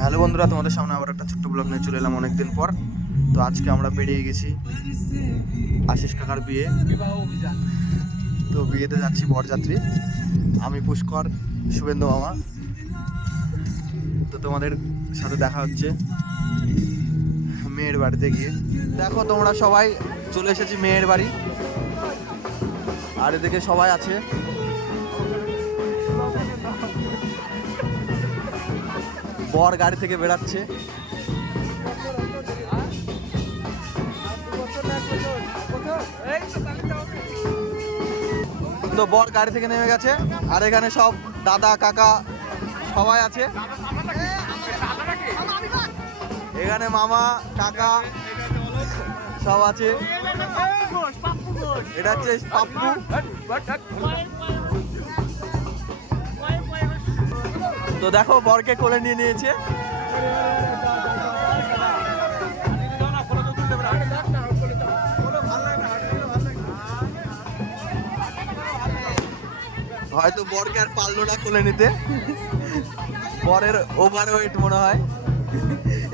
Hello বন্ধুরা, তোমাদের সামনে আবার একটা ছোট্ট ব্লগ নিয়ে চলে এলাম অনেকদিন পর। তো আজকে আমরা বেরিয়ে গেছি আশিস কাকার বিয়ে, বিবাহ অভিযান। তো বিয়েতে যাচ্ছি বরযাত্রী, আমি পুষ্কর, শুভেন্দু মামা। তো তোমাদের সাথে দেখা হচ্ছে মেয়ের বাড়িতে গিয়ে। দেখো তোমরা সবাই চলে এসেছি মেয়ের বাড়ি, আর এদিকে সবাই আছে। বর গাড়ি থেকে বেরাচ্ছে। তো বর গাড়ি থেকে নেমে গেছে, আর এখানে সব দাদা কাকা সবাই আছে। এখানে মামা কাকা সব আছে। এটা হচ্ছে পাপ্পু। তো দেখো বরকে কোলে নিয়ে নিয়েছে। হয়তো বরকে আর পারলো না কোলে নিতে, বরের ওভার ওয়েট মনে হয়।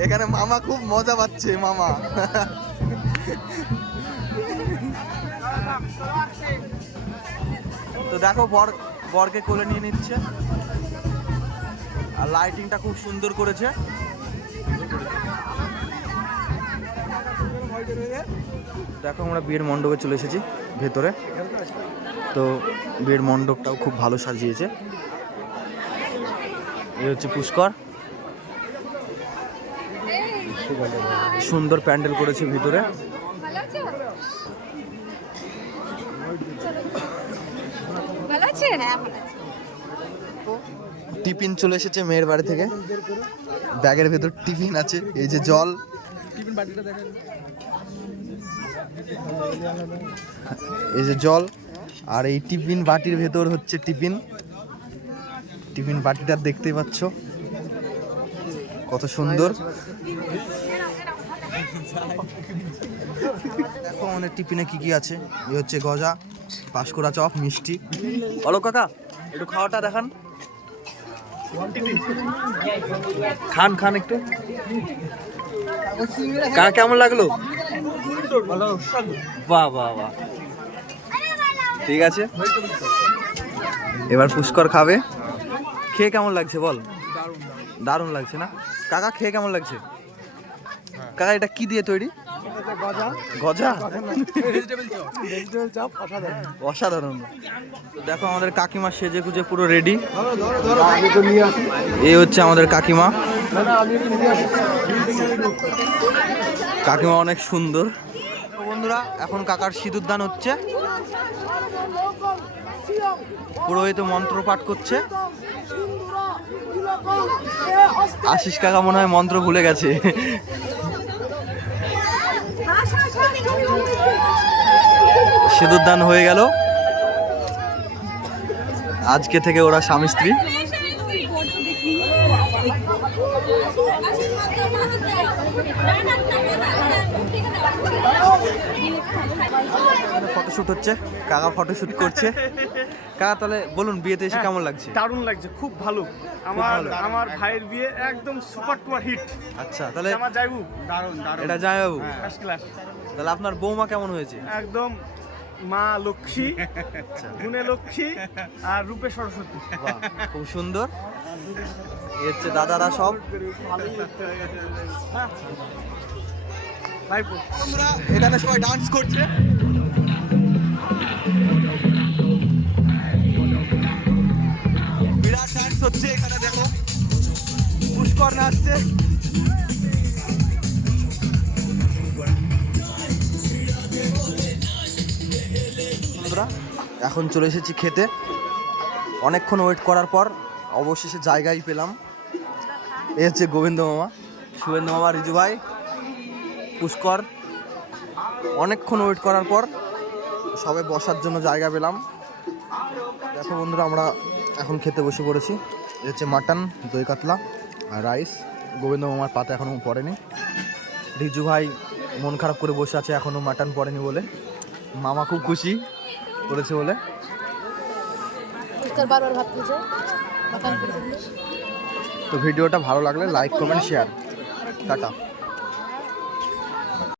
এখানে মামা খুব মজা পাচ্ছে। মামা তো দেখো বরকে কোলে নিয়ে নিচ্ছে, আর লাইটিংটা খুব সুন্দর করেছে। দেখো আমরা বিয়ের মণ্ডপে চলে এসেছি ভেতরে। তো বিয়ের মণ্ডপটাও খুব ভালো সাজিয়েছে। এই হচ্ছে পুষ্কর, সুন্দর প্যান্ডেল করেছে ভিতরে। টিফিন চলে এসেছে মেয়ের বাড়ি থেকে, ব্যাগের ভেতর টিফিন আছে। এই যে জল, এই যে জল, আর এই টিফিন বাটির ভেতর হচ্ছে টিফিন বাটিটা দেখতেই পাচ্ছ কত সুন্দর। দেখো আমাদের টিফিনে কি কি আছে। এই হচ্ছে গজা, পাঁশকুড়া চপ, মিষ্টি। বলো কাকা একটু খাওয়াটা দেখান, খান একটু। কাকা কেমন লাগলো? বাহ বাহ বাহ, ঠিক আছে। এবার পুষ্কর খাবে। খেয়ে কেমন লাগছে বল? দারুণ লাগছে না কাকা? খেয়ে কেমন লাগছে কাকা? এটা কি দিয়ে তৈরি? গজা, অসাধারণ। দেখো আমাদের কাকিমা সেজে গুজে পুরো রেডি। এই হচ্ছে আমাদের কাকিমা। কাকিমা অনেক সুন্দর। বন্ধুরা এখন কাকার সিঁদুর দান হচ্ছে, পুরোহিত মন্ত্র পাঠ করছে। আশিস কাকা মনে হয় মন্ত্র ভুলে গেছে। সিঁদুর দান হয়ে গেল। আজকে থেকে ওরা স্বামী স্ত্রী। ফটোশুট হচ্ছে, কাকা ফটোশুট করছে। কাকা তাহলে বলুন বিয়েতে এসে কেমন লাগছে? দারুণ লাগছে, খুব ভালো। আমার ভাইয়ের বিয়ে একদম সুপার টুপার হিট। আচ্ছা তাহলে আমার জায়গু দারুণ এটা জামাইবাবু। First class. তাহলে আপনার বৌমা কেমন হয়েছে? একদম মা লক্ষ্মী, গুণে লক্ষ্মী আর রূপে সরস্বতী। বাহ, খুব সুন্দর। এই হচ্ছে দাদারা সব। আমরা এখানে সবাই ডান্স করছে। বিরাট ডান্স হচ্ছে এখানে, দেখো পুষ্কর নাচছে। এখন চলে এসেছি খেতে। অনেকক্ষণ ওয়েট করার পর অবশেষে জায়গায় পেলাম। এই হচ্ছে গোবিন্দ মামা, শুভেন্দু মামা, রিজু ভাই, পুষ্কর। অনেকক্ষণ ওয়েট করার পর সবে বসার জন্য জায়গা পেলাম। দেখো বন্ধুরা আমরা এখন খেতে বসে পড়েছি। এই হচ্ছে মাটন, দই কাতলা আর রাইস। গোবিন্দ মামার পাতে এখনও পড়েনি। রিজু ভাই মন খারাপ করে বসে আছে এখনও মাটন পড়েনি বলে। মামা খুব খুশি করেছে বলে। বারবার ভাবতেছে তো ভিডিওটা ভালো লাগলে লাইক কমেন্ট শেয়ার। টাটা।